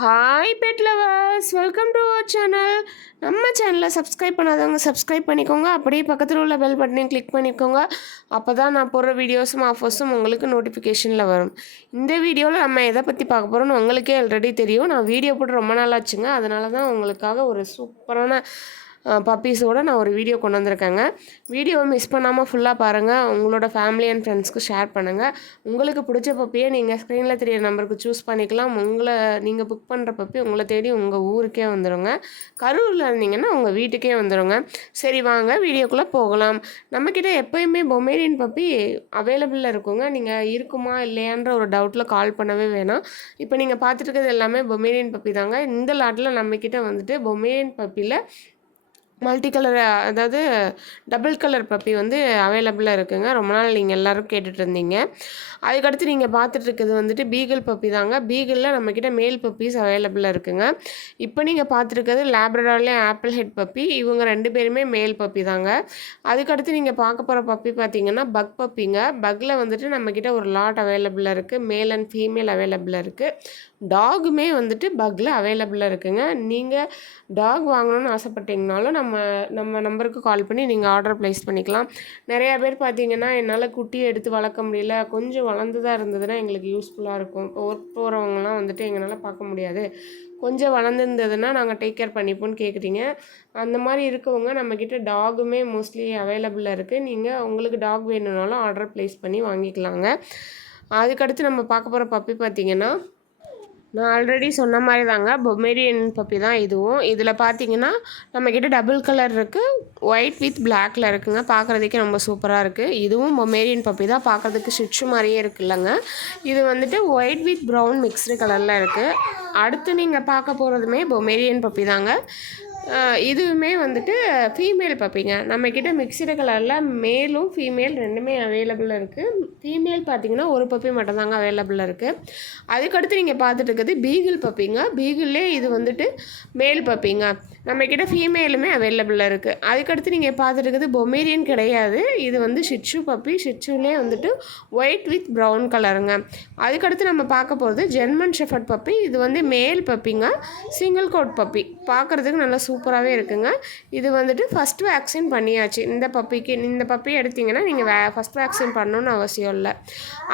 Hi pet lovers, welcome to our channel. நம்ம சேனலை subscribe பண்ணாதவங்க சப்ஸ்கிரைப் பண்ணிக்கோங்க. அப்படியே பக்கத்தில் உள்ள பெல் பட்டனையும் கிளிக் பண்ணிக்கோங்க. அப்போ தான் நான் போடுற வீடியோஸும் ஆஃபர்ஸும் உங்களுக்கு நோட்டிஃபிகேஷனில் வரும். இந்த வீடியோவில் நம்ம எதை பற்றி பார்க்க போகிறோம்னு உங்களுக்கே ஆல்ரெடி தெரியும். நான் வீடியோ போட்டு ரொம்ப நாள் ஆச்சுங்க. அதனால தான் உங்களுக்காக ஒரு சூப்பரான பப்பீஸோடு நான் ஒரு வீடியோ கொண்டு வந்திருக்கேங்க. வீடியோவை மிஸ் பண்ணாமல் ஃபுல்லாக பாருங்கள். உங்களோட ஃபேமிலி அண்ட் ஃப்ரெண்ட்ஸ்க்கு ஷேர் பண்ணுங்கள். உங்களுக்கு பிடிச்ச பப்பியை நீங்கள் ஸ்க்ரீனில் தெரிய நம்பருக்கு சூஸ் பண்ணிக்கலாம். நீங்கள் புக் பண்ணுற பப்பி உங்களை தேடி உங்கள் ஊருக்கே வந்துடுங்க. கரூரில் இருந்தீங்கன்னா உங்கள் வீட்டுக்கே வந்துடுங்க. சரி, வாங்க வீடியோக்குள்ளே போகலாம். நம்மக்கிட்ட எப்போயுமே பொமேரியன் பப்பி அவைலபிளில் இருக்குங்க. நீங்கள் இருக்குமா இல்லையான்ற ஒரு டவுட்டில் கால் பண்ணவே வேணாம். இப்போ நீங்கள் பார்த்துட்டு இருக்கிறது எல்லாமே பொமேரியன் பப்பி தாங்க. இந்த லாட்டில் நம்மக்கிட்ட வந்துட்டு பொமேரியன் பப்பியில் மல்டி கலர், அதாவது டபுள் கலர் பப்பி வந்து அவைலபிளாக இருக்குங்க. ரொம்ப நாள் நீங்கள் எல்லோரும் கேட்டுட்டு இருந்தீங்க. அதுக்கடுத்து நீங்கள் பார்த்துட்ருக்குது வந்துட்டு பீகிள் பப்பி தாங்க. பீகிளில் நம்மக்கிட்ட மேல் பப்பீஸ் அவைலபிளாக இருக்குங்க. இப்போ நீங்கள் பார்த்துருக்கிறது லேப்ரடார்லேயே ஆப்பிள் ஹெட் பப்பி. இவங்க 2 பேருமே மேல் பப்பி தாங்க. அதுக்கடுத்து நீங்கள் பார்க்க போகிற பப்பி பார்த்தீங்கன்னா பக் பப்பிங்க. பக்கில் வந்துட்டு நம்மக்கிட்ட ஒரு லாட் அவைலபிளாக இருக்குது. மேல் அண்ட் ஃபீமேல் அவைலபிளாக இருக்குது. டாகுமே வந்துட்டு பக்கில் அவைலபிளாக இருக்குங்க. நீங்கள் டாக் வாங்கணும்னு ஆசைப்பட்டீங்கனாலும் நம்ம நம்பருக்கு கால் பண்ணி நீங்கள் ஆர்டர் ப்ளேஸ் பண்ணிக்கலாம். நிறையா பேர் பார்த்தீங்கன்னா என்னால் குட்டியை எடுத்து வளர்க்க முடியல, கொஞ்சம் வளர்ந்துதான் இருந்ததுன்னா எங்களுக்கு யூஸ்ஃபுல்லாக இருக்கும். இப்போ ஒர்க் போகிறவங்கலாம் வந்துட்டு எங்களால் பார்க்க முடியாது, கொஞ்சம் வளர்ந்துருந்ததுன்னா நாங்கள் டேக் கேர் பண்ணிப்போன்னு கேட்குறீங்க. அந்த மாதிரி இருக்கவங்க நம்மக்கிட்ட டாகுமே மோஸ்ட்லி அவைலபிளாக இருக்குது. நீங்கள் உங்களுக்கு டாக் வேணும்னாலும் ஆர்டர் ப்ளேஸ் பண்ணி வாங்கிக்கலாங்க. அதுக்கடுத்து நம்ம பார்க்க போகிற பப்பி பார்த்திங்கன்னா, நான் ஆல்ரெடி சொன்ன மாதிரி தாங்க, பொமேரியன் பப்பி தான் இதுவும். இதில் பார்த்தீங்கன்னா நம்மக்கிட்ட டபுள் கலர் இருக்குது, ஒயிட் வித் பிளாக்கில் இருக்குங்க. பார்க்குறதுக்கே ரொம்ப சூப்பராக இருக்குது. இதுவும் பொமேரியன் பப்பி தான். பார்க்குறதுக்கு ஷிட்சு மாதிரியே இருக்குல்லங்க. இது வந்துட்டு ஒயிட் வித் ப்ரௌன் மிக்ஸ்டு கலரில் இருக்குது. அடுத்து நீங்கள் பார்க்க போகிறதுமே பொமேரியன் பப்பி தாங்க. இதுவுமே வந்துட்டு ஃபீமேல் பப்பிங்க. நம்மக்கிட்ட மிக்சடு கலரில் மேலும் ஃபீமேல் 2மே அவைலபிளாக இருக்குது. ஃபீமேல் பார்த்திங்கன்னா ஒரு பப்பி மட்டும்தாங்க அவைலபிளாக இருக்குது. அதுக்கடுத்து நீங்கள் பார்த்துட்டு இருக்கிறது பீகிள் பப்பிங்க. பீகிள்லே இது வந்துட்டு மேல் பப்பிங்க. நம்மக்கிட்ட ஃபீமேலுமே அவைலபிளாக இருக்குது. அதுக்கடுத்து நீங்கள் பார்த்துட்டு இருக்கிறது பொமேரியன் கிடையாது, இது வந்து ஷிட்சு பப்பி. ஷிட்சுலே வந்துட்டு ஒயிட் வித் ப்ரௌன் கலருங்க. அதுக்கடுத்து நம்ம பார்க்க போகிறது ஜெர்மன் ஷெஃபர்ட் பப்பி. இது வந்து மேல் பப்பிங்க, சிங்கிள் கோட் பப்பி. பார்க்குறதுக்கு நல்லா சூப்பராகவே இருக்குங்க. இது வந்துட்டு ஃபஸ்ட் வேக்சின் பண்ணியாச்சு. இந்த பப்பி எடுத்திங்கன்னா நீங்கள் ஃபஸ்ட் வேக்சின் பண்ணணுன்னு அவசியம் இல்லை.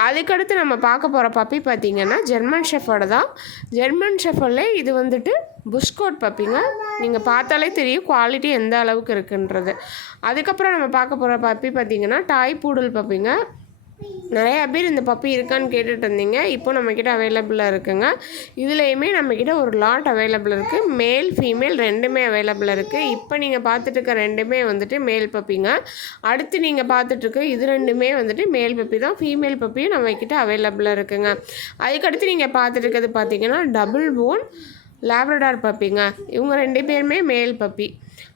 அதுக்கடுத்து நம்ம பார்க்க போகிற பப்பி பார்த்திங்கன்னா ஜெர்மன் ஷெஃபர்டு தான். ஜெர்மன் ஷெஃபர்டில் இது வந்துட்டு புஷ்கோட் பப்பிங்க. நீங்கள் பார்த்தாலே தெரியும் குவாலிட்டி எந்த அளவுக்கு இருக்குன்றது. அதுக்கப்புறம் நம்ம பார்க்க போகிற பப்பி பார்த்திங்கன்னா டாய் பூடல் பப்பிங்க. நிறையா பேர் இந்த பப்பி இருக்கான்னு கேட்டுட்டு இருந்தீங்க. இப்போ நம்மக்கிட்ட அவைலபிளாக இருக்குங்க. இதுலேயுமே நம்மக்கிட்ட ஒரு லாட் அவைலபிள் இருக்குது. மேல் ஃபீமேல் 2மே அவைலபிளாக இருக்குது. இப்போ நீங்கள் பார்த்துட்டு இருக்க 2மே வந்துட்டு மேல் பப்பிங்க. அடுத்து நீங்கள் பார்த்துட்ருக்க இது 2மே வந்துட்டு மேல் பப்பி தான். ஃபீமேல் பப்பியும் நம்மக்கிட்ட அவைலபிளாக இருக்குங்க. அதுக்கடுத்து நீங்கள் பார்த்துட்டு இருக்கிறது பார்த்திங்கன்னா டபுள் போன் லேப்ரடார் பப்பிங்க. இவங்க 2 பேருமே மேல் பப்பி.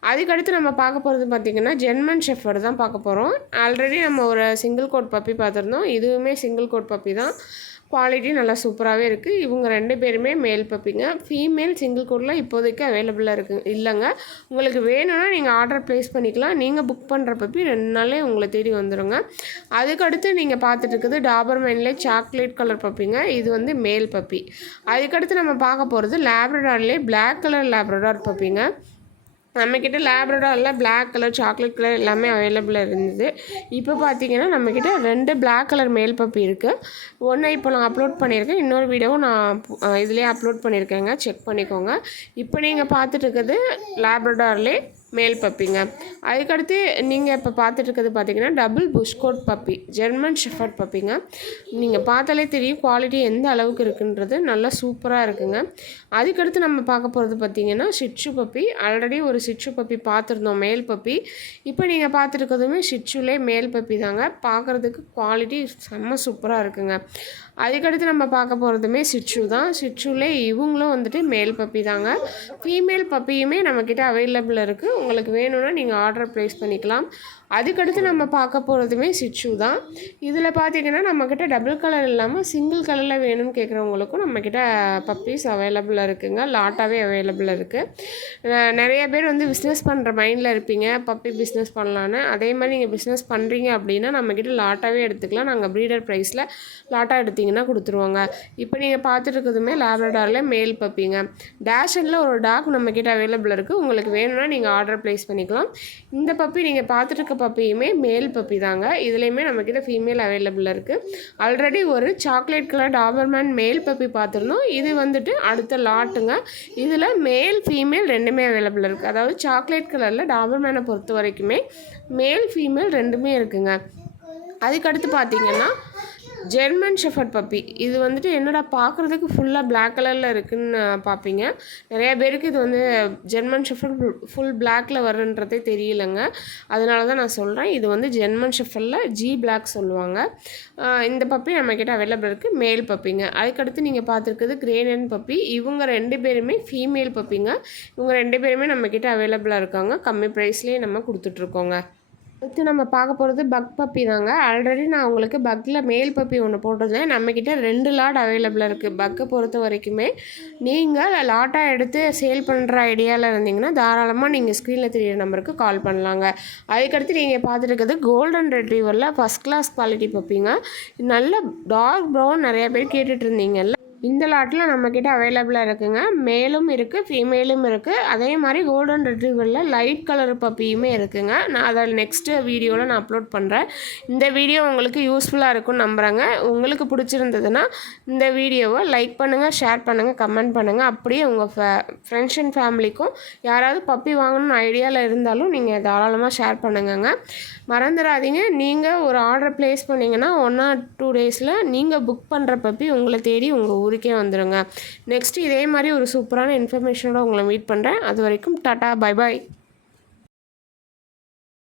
அதுக்கடுத்து நம்ம பார்க்க போகிறது பார்த்திங்கன்னா ஜெர்மன் ஷெஃபர்டு தான் பார்க்க போகிறோம். ஆல்ரெடி நம்ம ஒரு சிங்கிள் கோட் பப்பி பார்த்துருந்தோம். இதுவுமே சிங்கிள் கோட் பப்பி தான். குவாலிட்டி நல்லா சூப்பராகவே இருக்குது. இவங்க 2 பேருமே மேல் பப்பிங்க. ஃபீமேல் சிங்கிள் கோட்டில் இப்போதைக்கு அவைலபிளாக இல்லைங்க. உங்களுக்கு வேணும்னா நீங்கள் ஆர்டர் ப்ளேஸ் பண்ணிக்கலாம். நீங்கள் புக் பண்ணுற பப்பி 2 நாளே உங்களை தேடி வந்துடுங்க. அதுக்கடுத்து நீங்கள் பார்த்துட்டு இருக்குது டாபர்மேன்லே சாக்லேட் கலர் பப்பிங்க. இது வந்து மேல் பப்பி. அதுக்கடுத்து நம்ம பார்க்க போகிறது லேப்ரடார்லேயே பிளாக் கலர் லேப்ரடார் பப்பிங்க. நம்மக்கிட்ட லேப்ரடாரில் பிளாக் கலர், சாக்லேட் கலர் எல்லாமே அவைலபிளாக இருந்தது. இப்போ பார்த்திங்கன்னா நம்மக்கிட்ட 2 பிளாக் கலர் மேல் பப்பி இருக்குது. ஒன்று இப்போ நான் அப்லோட் பண்ணியிருக்கேன், இன்னொரு வீடியோவும் நான் இதுலேயே அப்லோட் பண்ணியிருக்கேங்க, செக் பண்ணிக்கோங்க. இப்போ நீங்கள் பார்த்துட்டு இருக்கிறது லேப்ரடார்லே மேல் பப்பிங்க. அதுக்கடுத்து நீங்கள் இப்போ பார்த்துட்ருக்கிறது பார்த்திங்கன்னா டபுள் புஷ்கோட் பப்பி, ஜெர்மன் ஷெஃபர்ட் பப்பிங்க. நீங்கள் பார்த்தாலே தெரியும் குவாலிட்டி எந்த அளவுக்கு இருக்குன்றது. நல்லா சூப்பராக இருக்குங்க. அதுக்கடுத்து நம்ம பார்க்க போகிறது பார்த்திங்கன்னா ஷிட்சு பப்பி. ஆல்ரெடி ஒரு ஷிட்சு பப்பி பார்த்துருந்தோம், மேல் பப்பி. இப்போ நீங்கள் பார்த்துருக்கிறதுமே ஷிட்சுலே மேல் பப்பி தாங்க. பார்க்குறதுக்கு குவாலிட்டி செம்ம சூப்பராக இருக்குங்க. அதுக்கடுத்து நம்ம பார்க்க போகிறதுமே ஷிட்சு தான். ஷிட்சுலே இவங்களும் வந்துட்டு மேல் பப்பி தாங்க. ஃபீமேல் பப்பியுமே நம்மக்கிட்ட அவைலபிள் இருக்குது. உங்களுக்கு வேணும்னா நீங்கள் ஆர்டர் ப்ளேஸ் பண்ணிக்கலாம். அதுக்கடுத்து நம்ம பார்க்க போகிறதுமே சிட்சு தான். இதில் பார்த்திங்கன்னா நம்மக்கிட்ட டபுள் கலர் இல்லாமல் சிங்கிள் கலரில் வேணும்னு கேட்குறவங்களுக்கும் நம்மக்கிட்ட பப்பீஸ் அவைலபிளாக இருக்குதுங்க. லாட்டாகவே அவைலபிளாக இருக்குது. நிறைய பேர் வந்து பிஸ்னஸ் பண்ணுற மைண்டில் இருப்பீங்க, பப்பி பிஸ்னஸ் பண்ணலான்னு. அதே மாதிரி நீங்கள் பிஸ்னஸ் பண்ணுறீங்க அப்படின்னா நம்மக்கிட்ட லாட்டாகவே எடுத்துக்கலாம். நாங்கள் ப்ரீடர் ப்ரைஸில் லாட்டாக எடுத்திங்கன்னா கொடுத்துருவோங்க. இப்போ நீங்கள் பார்த்துட்டு இருக்கிறதுமே லேப்ரடாரில் மேல் பப்பிங்க. டேஷனில் ஒரு டாக் நம்மக்கிட்ட அவைலபிள் இருக்குது. உங்களுக்கு வேணும்னா நீங்கள் ஆர்டர் ப்ளேஸ் பண்ணிக்கலாம். இந்த பப்பி நீங்கள் பார்த்துட்டு இருக்க பப்பியுமே மேல் பப்பி தாங்க. இதுலேயுமே நம்மக்கிட்ட ஃபீமேல் அவைலபிள் இருக்குது. ஆல்ரெடி ஒரு chocolate colour Dobermann male puppy பார்த்துருந்தோம். இது வந்துட்டு அடுத்த லாட்டுங்க. இதில் மேல் ஃபீமேல் ரெண்டுமே அவைலபிள் இருக்குது. அதாவது சாக்லேட் கலரில் டாபர்மேனை பொறுத்த வரைக்குமே மேல் ஃபீமேல் ரெண்டுமே இருக்குங்க. அதுக்கடுத்து பார்த்திங்கன்னா ஜெர்மன் ஷெஃபர்ட் பப்பி. இது வந்துட்டு என்னடா பார்க்குறதுக்கு ஃபுல்லாக பிளாக் கலரில் இருக்குதுன்னு பார்ப்பீங்க. நிறையா பேருக்கு இது வந்து ஜெர்மன் ஷெஃபர்ட் ஃபுல் பிளாக்கில் வருன்றதே தெரியலைங்க. அதனால தான் நான் சொல்கிறேன். இது வந்து ஜெர்மன் ஷெஃபர்டில் ஜி பிளாக் சொல்லுவாங்க. இந்த பப்பி நம்மக்கிட்ட அவைலபிள் இருக்குது. மேல் பப்பிங்க. அதுக்கடுத்து நீங்கள் பார்த்துருக்குது கிரேனன் பப்பி. இவங்க 2 பேருமே ஃபீமேல் பப்பிங்க. இவங்க 2 பேருமே நம்மக்கிட்ட அவைலபிளாக இருக்காங்க. கம்மி ப்ரைஸ்லேயே நம்ம கொடுத்துட்ருக்கோங்க. அடுத்து நம்ம பார்க்க போகிறது பக் பப்பி தாங்க. ஆல்ரெடி நான் உங்களுக்கு பக்கில் மேல் பப்பி ஒன்று போட்டிருந்தேன். நம்மக்கிட்ட 2 லாட் அவைலபிளாக இருக்குது. பக்கை பொறுத்த வரைக்குமே நீங்கள் லாட்டாக எடுத்து சேல் பண்ணுற ஐடியாவில் இருந்தீங்கன்னா தாராளமாக நீங்கள் ஸ்க்ரீனில் தெரியிற நம்பருக்கு கால் பண்ணலாங்க. அதுக்கடுத்து நீங்கள் பார்த்துட்டு இருக்கிறது கோல்டன் ரெட்ரீவரில் ஃபஸ்ட் கிளாஸ் குவாலிட்டி பப்பிங்க. நல்ல டார்க் ப்ரௌன் நிறையா பேர் கேட்டுட்டு இருந்தீங்கல்ல. இந்த லாட்டில் நம்மக்கிட்ட அவைலபிளாக இருக்குதுங்க. மேலும் இருக்குது, ஃபீமேலும் இருக்குது. அதே மாதிரி கோல்டன் ரெட்ரீவரில் லைட் கலர் பப்பியுமே இருக்குதுங்க. நான் அதை நெக்ஸ்ட்டு வீடியோவில் நான் அப்லோட் பண்ணுறேன். இந்த வீடியோ உங்களுக்கு யூஸ்ஃபுல்லாக இருக்கும்னு நம்புகிறேங்க. உங்களுக்கு பிடிச்சிருந்ததுன்னா இந்த வீடியோவை லைக் பண்ணுங்கள், ஷேர் பண்ணுங்கள், கமெண்ட் பண்ணுங்கள். அப்படியே உங்கள் ஃப்ரெண்ட்ஸ் அண்ட் ஃபேமிலிக்கும் யாராவது பப்பி வாங்கணும்னு ஐடியாவில் இருந்தாலும் நீங்கள் தாராளமாக ஷேர் பண்ணுங்கங்க. மறந்துடாதீங்க, நீங்கள் ஒரு ஆர்டர் ப்ளேஸ் பண்ணிங்கன்னா 1 or 2 டேஸில் நீங்கள் புக் பண்ணுற பப்பி உங்களை தேடி உங்கள் ஊருக்கே வந்துடுங்க. நெக்ஸ்ட்டு இதே மாதிரி ஒரு சூப்பரான இன்ஃபர்மேஷனோட உங்களை மீட் பண்ணுறேன். அது வரைக்கும் டாட்டா, பை பாய்.